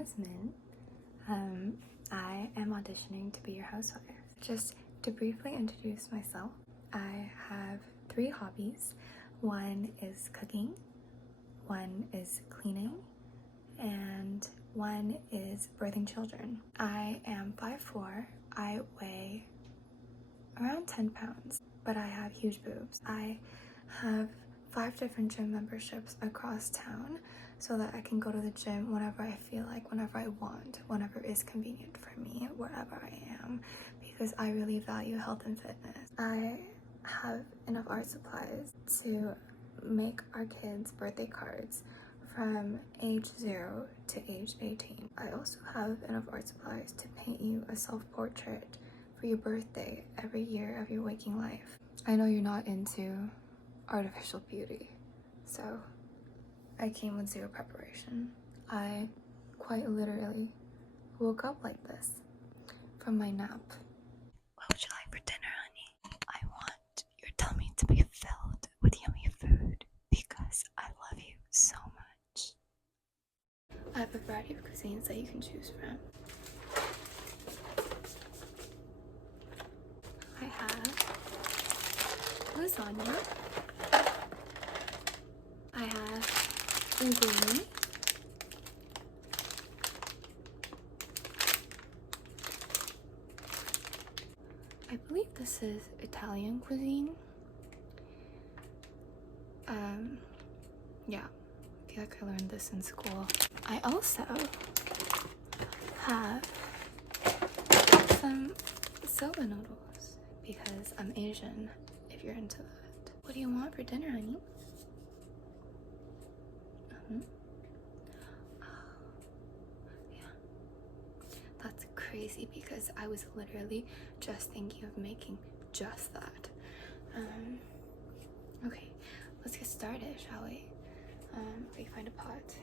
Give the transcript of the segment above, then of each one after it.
is Min. I am auditioning to be your housewife. Just to briefly introduce myself, I have 3 hobbies. One is cooking, one is cleaning, and one is birthing children. I am 5'4". I weigh around 10 pounds, but I have huge boobs. I have 5 different gym memberships across town so that I can go to the gym whenever I feel like, whenever I want, whenever is convenient for me, wherever I am, because I really value health and fitness. I have enough art supplies to make our kids' birthday cards from age 0 to age 18. I also have enough art supplies to paint you a self-portrait for your birthday every year of your waking life. I know you're not into artificial beauty, so I came with 0 preparation. I quite literally woke up like this from my nap. What would you like for dinner, honey? I want your tummy to be filled with yummy food because I love you so much. I have a variety of cuisines that you can choose from. I have lasagna. I have linguine. I believe this is Italian cuisine. Yeah, I feel like I learned this in school. I also have some soba noodles because I'm Asian, if you're into that. What do you want for dinner, honey? That's crazy because I was literally just thinking of making just that. Okay, let's get started, shall we? Let me find a pot.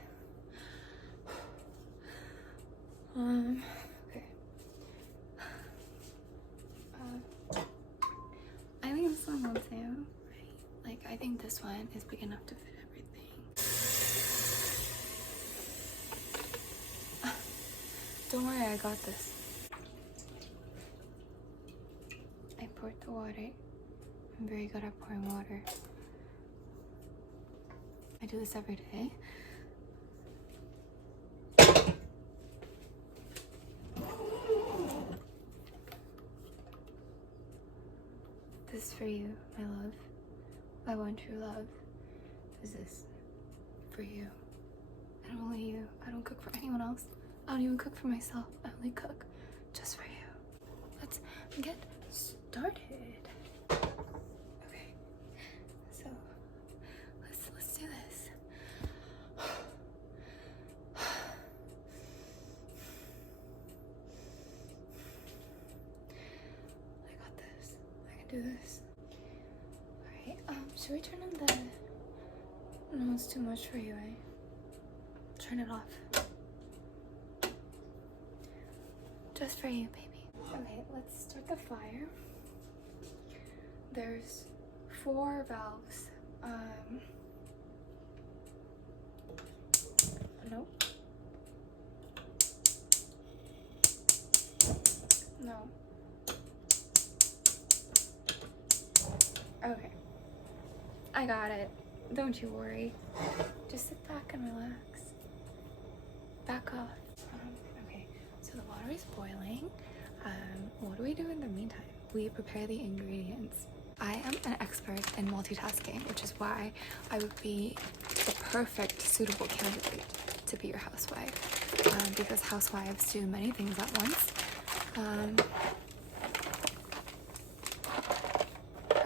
Okay. I think this one will do, right? Like, I think this one is big enough to fit everything. Don't worry, I got this. I poured the water. I'm very good at pouring water. I do this every day. This is for you, my love. My one true love. Is this for you? And only you. I don't cook for anyone else. I don't even cook for myself. I only cook just for you. Let's get started. Okay. So let's do this. I got this. I can do this. Alright, should we turn on the... No, it's too much for you, eh? Turn it off. Just for you, baby. Okay, let's start the fire. There's 4 valves. Nope. No. Okay. I got it. Don't you worry. Just sit back and relax. Back off. Okay, so the water is boiling. What do we do in the meantime? We prepare the ingredients. I am an expert in multitasking, which is why I would be the perfect suitable candidate to be your housewife, because housewives do many things at once.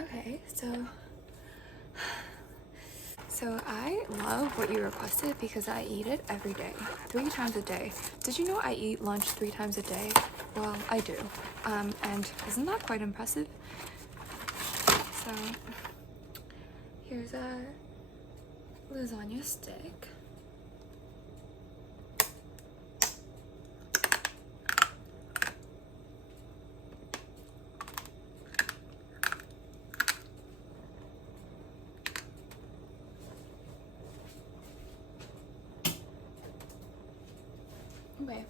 Okay, so I love what you requested because I eat it every day, 3 times a day. Did you know I eat lunch 3 times a day? Well, I do. And isn't that quite impressive? So here's a lasagna stick. Okay,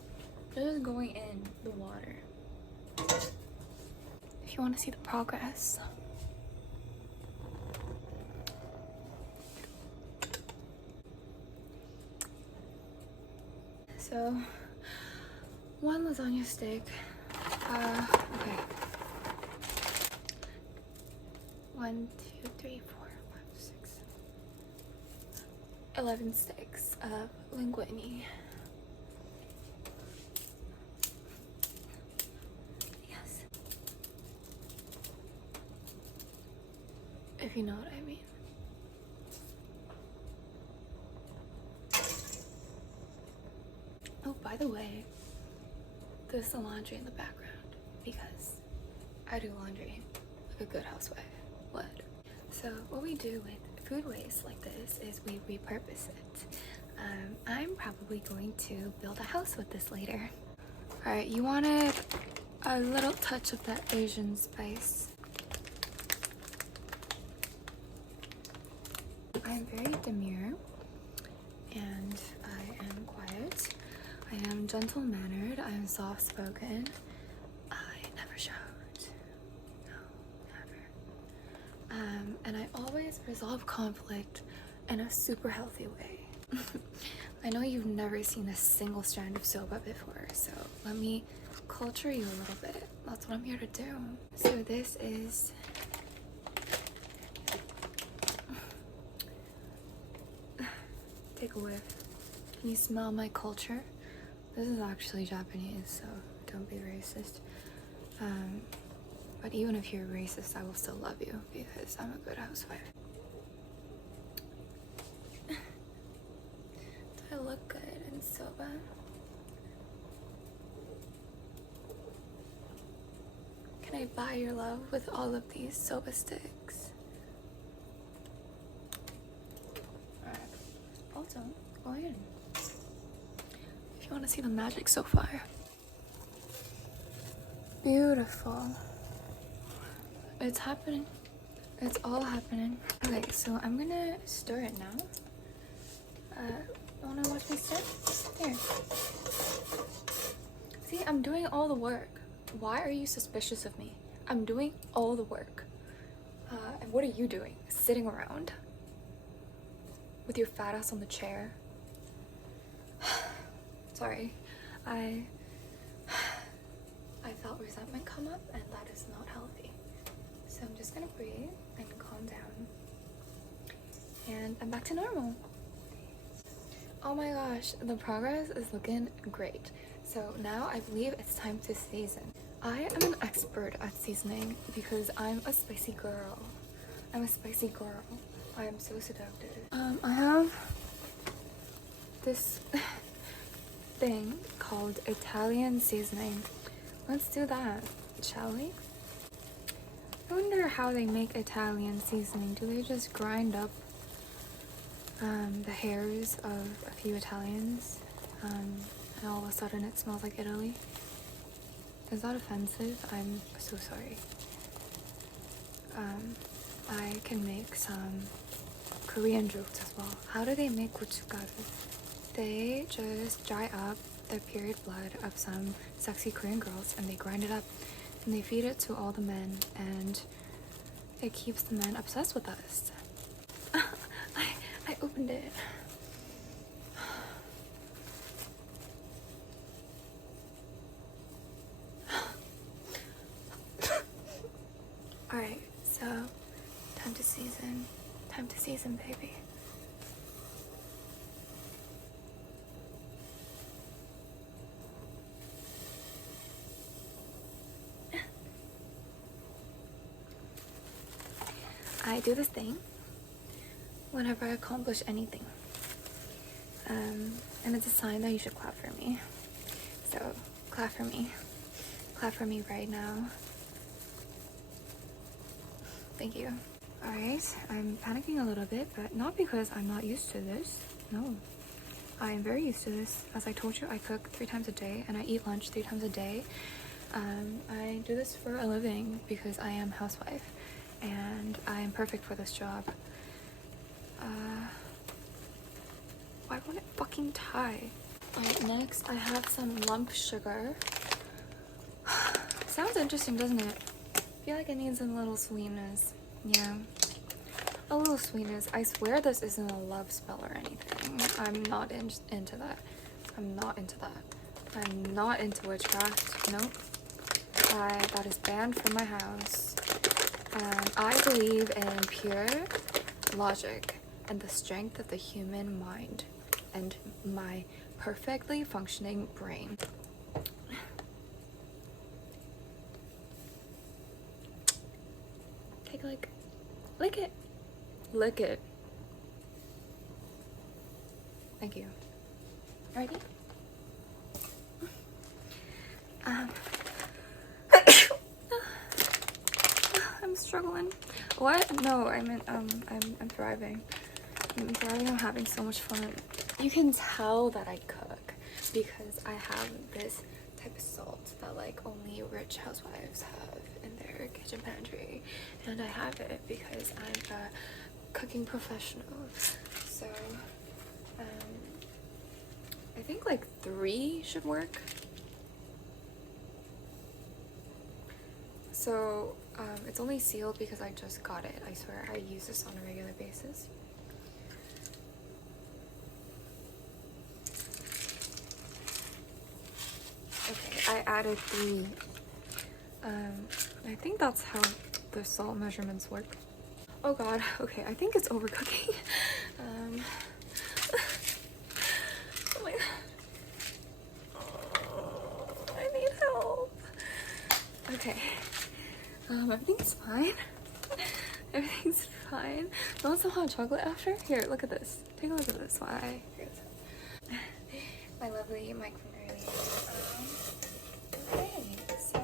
this is going in the water. If you want to see the progress. So, one lasagna stick. Okay. 1, 2, 3, 4, 5, 6, 11 sticks of linguine. Yes. If you know what I mean. Oh, by the way, there's the laundry in the background because I do laundry like a good housewife would. So what we do with food waste like this is we repurpose it. I'm probably going to build a house with this later. All right, you wanted a little touch of that Asian spice. I'm very demure and I am quiet. I am gentle-mannered. I am soft-spoken. I never shout. No, never. And I always resolve conflict in a super healthy way. I know you've never seen a single strand of soba before, so let me culture you a little bit. That's what I'm here to do. So this is take a whiff. Can you smell my culture? This is actually Japanese, so don't be racist. But even if you're racist, I will still love you because I'm a good housewife. Do I look good in soba? Can I buy your love with all of these soba sticks? Alright. Also, go ahead. If you want to see the magic so far. Beautiful. It's happening. It's all happening. Okay, so I'm gonna stir it now. Wanna watch me stir? Here. See, I'm doing all the work. Why are you suspicious of me? I'm doing all the work. And what are you doing? Sitting around? With your fat ass on the chair? Sorry. I felt resentment come up and that is not healthy. So I'm just gonna breathe and calm down. And I'm back to normal. Oh my gosh, the progress is looking great. So now I believe it's time to season. I am an expert at seasoning because I'm a spicy girl. I'm a spicy girl. I am so seductive. I have this thing called Italian seasoning. Let's do that, shall we? I wonder how they make Italian seasoning. Do they just grind up the hairs of a few Italians and all of a sudden it smells like Italy? Is that offensive? I'm so sorry. I can make some Korean jokes as well. How do they make gochugaru? They just dry up the period blood of some sexy Korean girls and they grind it up and they feed it to all the men and it keeps the men obsessed with us. I opened it. Alright, so time to season. Time to season, baby. I do this thing whenever I accomplish anything. And it's a sign that you should clap for me. So, clap for me. Clap for me right now. Thank you. Alright, I'm panicking a little bit, but not because I'm not used to this. No. I am very used to this. As I told you, I cook 3 times a day and I eat lunch 3 times a day. I do this for a living because I am a housewife and I am perfect for this job. Why won't it fucking tie? Alright, next I have some lump sugar. Sounds interesting, doesn't it? I feel like it needs a little sweetness. Yeah. A little sweetness. I swear this isn't a love spell or anything. I'm not into that. I'm not into that. I'm not into witchcraft. Nope. That is banned from my house. I believe in pure logic and the strength of the human mind and my perfectly functioning brain. Take a lick. Lick it. Lick it. Thank you. Ready? I'm struggling. What? No, I meant I'm thriving. I'm thriving. I'm having so much fun. You can tell that I cook because I have this type of salt that like only rich housewives have in their kitchen pantry, and I have it because I'm a cooking professional. So I think like 3 should work. So it's only sealed because I just got it. I swear I use this on a regular basis. Okay, I added 3. I think that's how the salt measurements work. Oh god, okay, I think it's overcooking. Oh my god. Oh, I need help. Okay. Everything's fine. Everything's fine. You want some hot chocolate after? Here, look at this. Take a look at this. Why? My lovely mic from earlier. Okay, so,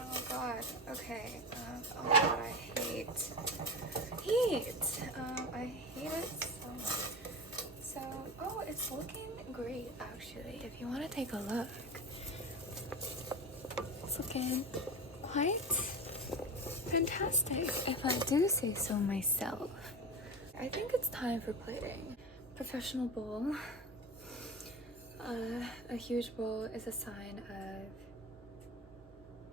oh god, okay. Oh god, I hate. I hate it so much. So, oh, it's looking great actually. If you want to take a look, it's looking quite fantastic, if I do say so myself. I think it's time for plating. Professional bowl. A huge bowl is a sign of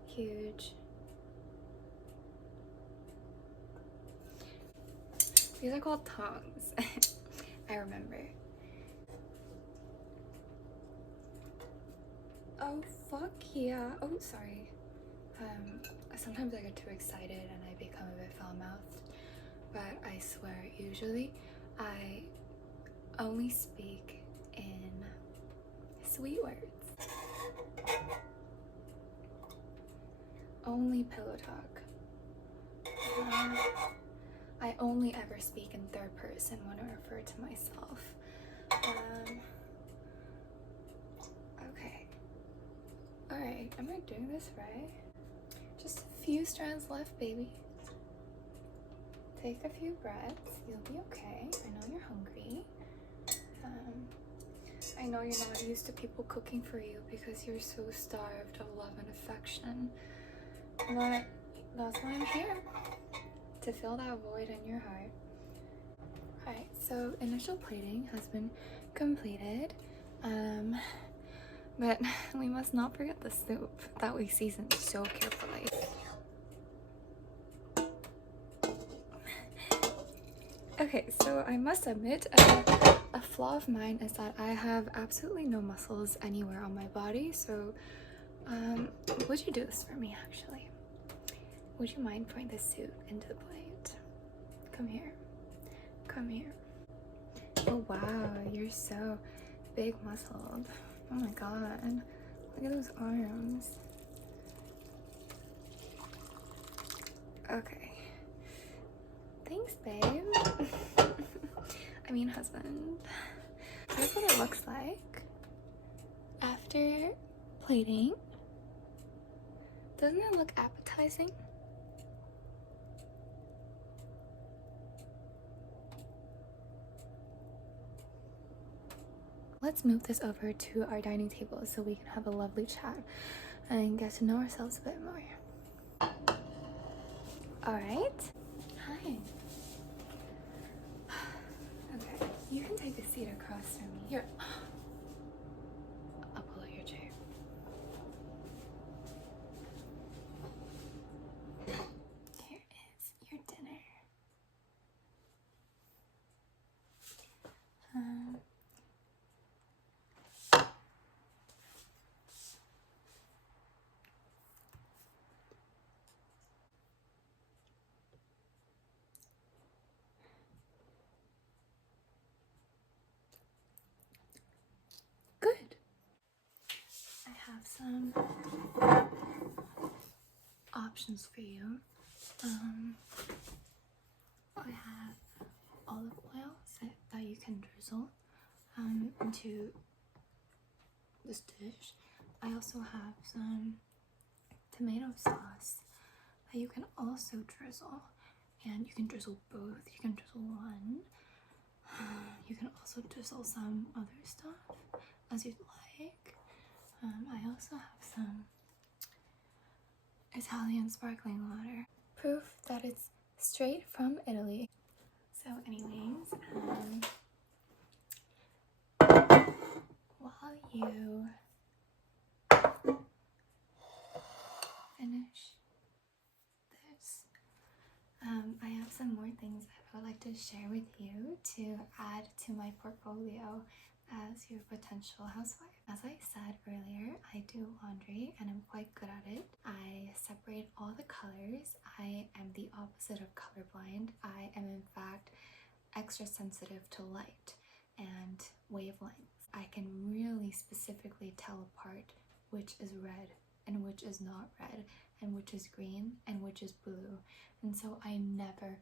huge. These are called tongs. I remember. Oh fuck yeah. Oh sorry. Sometimes I get too excited and I become a bit foul-mouthed, but I swear usually I only speak in sweet words. Only pillow talk. I only ever speak in 3rd person when I refer to myself. Okay. Alright, am I doing this right? Just a few strands left, baby. Take a few breaths. You'll be okay. I know you're hungry. I know you're not used to people cooking for you because you're so starved of love and affection. But that's why I'm here. To fill that void in your heart. Alright, so initial plating has been completed. But we must not forget the soup that we seasoned so carefully. Okay, so I must admit, a flaw of mine is that I have absolutely no muscles anywhere on my body, so would you do this for me actually? Would you mind pouring the soup into the plate? Come here. Come here. Oh wow, you're so big muscled. Oh my god. Look at those arms. Okay. Thanks, babe. I mean, husband. Here's what it looks like after plating. Doesn't it look appetizing? Let's move this over to our dining table so we can have a lovely chat and get to know ourselves a bit more. Alright. Hi. Okay, you can take a seat across from me. Here. have some options for you. I have olive oil that you can drizzle into this dish. I also have some tomato sauce that you can also drizzle, and you can drizzle both. You can drizzle one. You can also drizzle some other stuff as you'd like. I also have some Italian sparkling water, proof that it's straight from Italy. So anyways, while you finish this, I have some more things that I would like to share with you to add to my portfolio as your potential housewife. As I said earlier, I do laundry and I'm quite good at it. I separate all the colors. I am the opposite of colorblind. I am in fact extra sensitive to light and wavelengths. I can really specifically tell apart which is red and which is not red, and which is green and which is blue. And so I never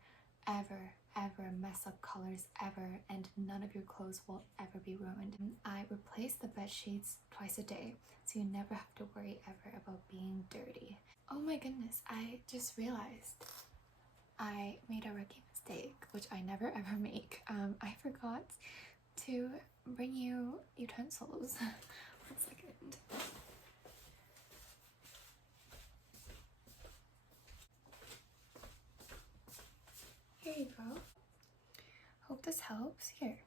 ever mess up colors ever, and none of your clothes will ever be ruined. I replace the bed sheets twice a day, so you never have to worry ever about being dirty. Oh my goodness, I just realized I made a rookie mistake, which I never ever make. I forgot to bring you utensils. 1 second. Here you go. Hope this helps. Here.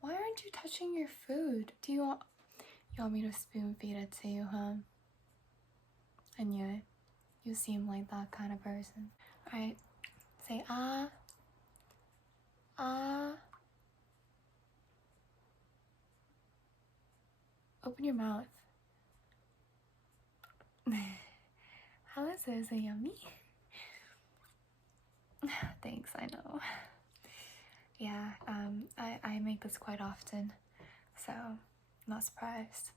Why aren't you touching your food? You want me to spoon feed it to you, huh? I knew it. You seem like that kind of person. Alright. Say ah. Ah. Open your mouth. How is it? Is it yummy? Thanks, I know. Yeah, I make this quite often, so I'm not surprised.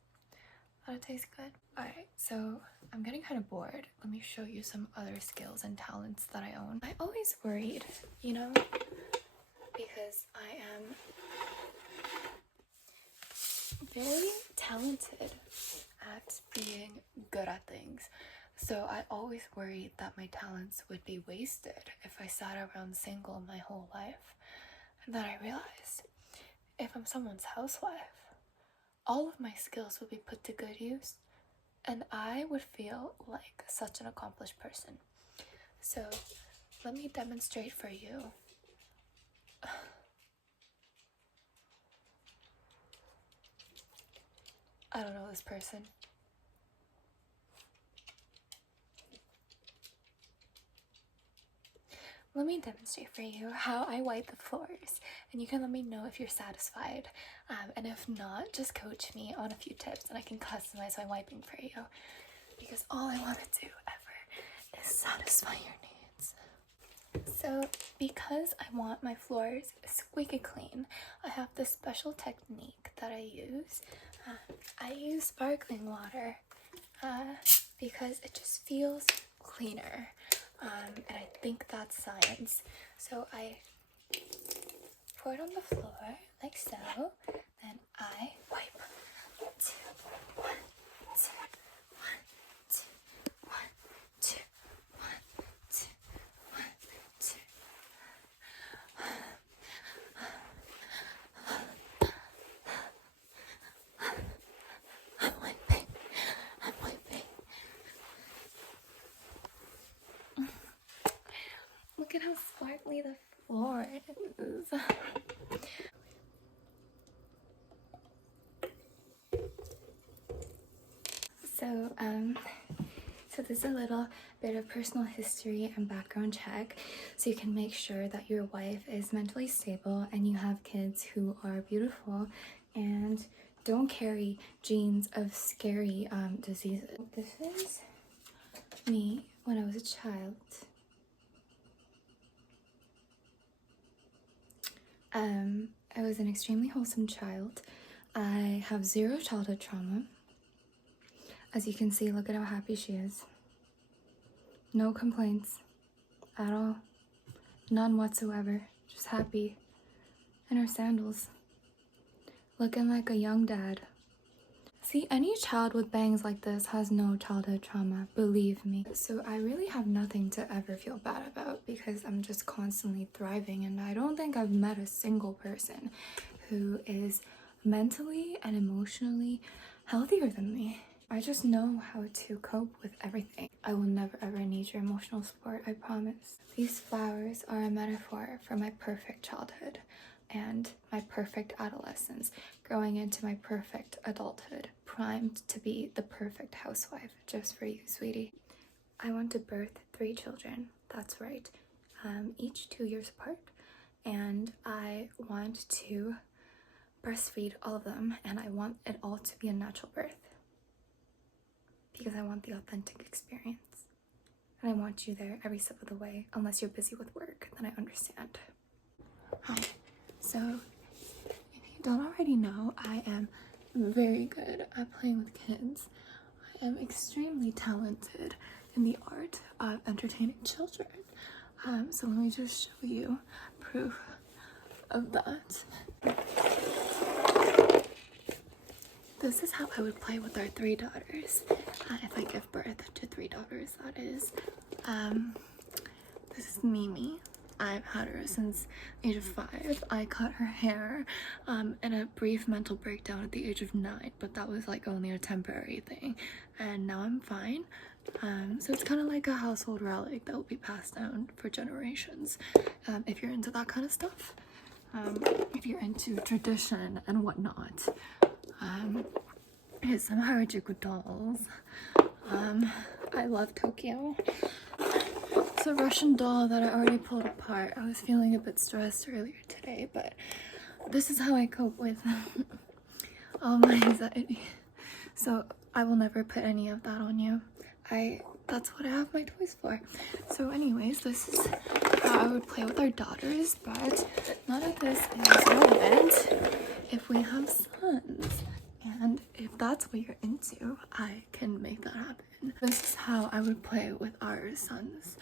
But it tastes good. Alright, so I'm getting kind of bored. Let me show you some other skills and talents that I own. I always worried, you know, because I am very talented at being good at things. So I always worried that my talents would be wasted if I sat around single my whole life. And then I realized, if I'm someone's housewife, all of my skills would be put to good use, and I would feel like such an accomplished person. So let me demonstrate for you. I don't know this person. Let me demonstrate for you how I wipe the floors, and you can let me know if you're satisfied. And if not, just coach me on a few tips and I can customize my wiping for you. Because all I want to do ever is satisfy your needs. So because I want my floors squeaky clean, I have this special technique that I use. I use sparkling water because it just feels cleaner. And I think that's science. So I pour it on the floor like so. Then I wipe. 1, 2, 1, 2, 1, 2, 1, 2, 1, 2, 1, 2. I'm wiping. I'm wiping. Look at how sparkly the floor is. So this is a little bit of personal history and background check, so you can make sure that your wife is mentally stable and you have kids who are beautiful and don't carry genes of scary diseases. This is me when I was a child. I was an extremely wholesome child. I have zero childhood trauma. As you can see, look at how happy she is. No complaints at all. None whatsoever. Just happy. In her sandals. Looking like a young dad. See, any child with bangs like this has no childhood trauma, believe me. So I really have nothing to ever feel bad about because I'm just constantly thriving, and I don't think I've met a single person who is mentally and emotionally healthier than me. I just know how to cope with everything. I will never ever need your emotional support, I promise. These flowers are a metaphor for my perfect childhood and my perfect adolescence, growing into my perfect adulthood, primed to be the perfect housewife just for you, sweetie. I want to birth 3 children, that's right, each 2 years apart, and I want to breastfeed all of them, and I want it all to be a natural birth because I want the authentic experience, and I want you there every step of the way. Unless you're busy with work, then I understand. Hi. So, if you don't already know, I am very good at playing with kids. I am extremely talented in the art of entertaining children. So let me just show you proof of that. This is how I would play with our 3 daughters. If I give birth to 3 daughters, that is. This is Mimi. I've had her since the age of 5. I cut her hair in a brief mental breakdown at the age of 9, but that was like only a temporary thing, and now I'm fine. So it's kind of like a household relic that will be passed down for generations. If you're into that kind of stuff, if you're into tradition and whatnot. Here's some Harajuku dolls. I love Tokyo. It's a Russian doll that I already pulled apart. I was feeling a bit stressed earlier today, but this is how I cope with all my anxiety. So I will never put any of that on you. That's what I have my toys for. So anyways, this is how I would play with our daughters, but none of this is relevant if we have sons. And if that's what you're into, I can make that happen. This is how I would play with our sons.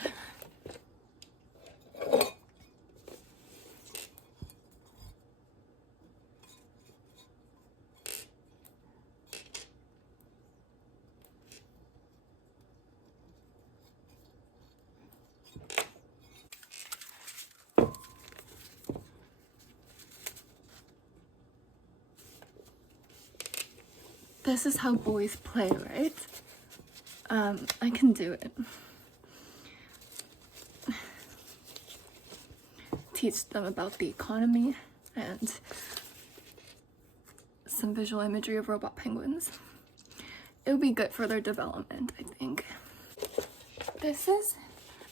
This is how boys play, right? I can do it. Teach them about the economy and some visual imagery of robot penguins. It would be good for their development, I think. This is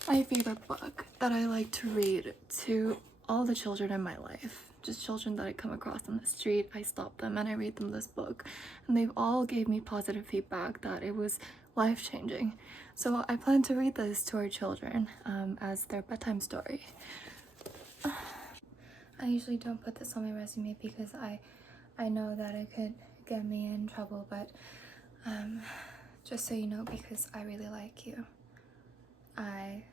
my favorite book that I like to read to all the children in my life. Just children that I come across on the street. I stop them and I read them this book, and they've all gave me positive feedback that it was life-changing. So I plan to read this to our children as their bedtime story. I usually don't put this on my resume because I know that it could get me in trouble, but just so you know, because I really like you, I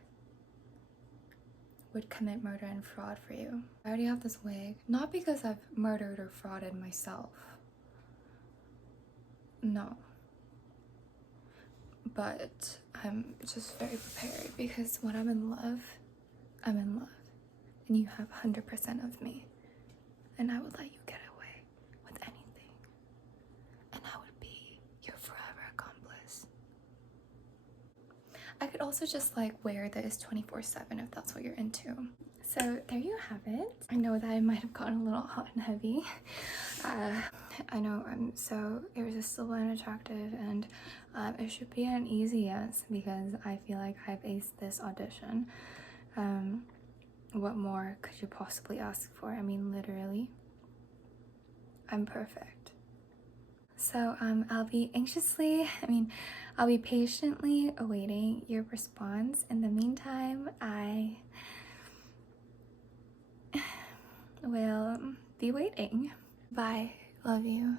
would commit murder and fraud for you. I already have this wig, not because I've murdered or frauded myself. No. But I'm just very prepared because when I'm in love, I'm in love. And you have 100% of me. And I would let you get away with anything. And I would be your forever accomplice. I could also just like wear this 24/7 if that's what you're into. So there you have it. I know that it might have gotten a little hot and heavy. I know I'm so irresistible and attractive, and it should be an easy yes because I feel like I've aced this audition. What more could you possibly ask for? I mean, literally, I'm perfect. So I'll be patiently awaiting your response. In the meantime, I will be waiting. Bye. Love you.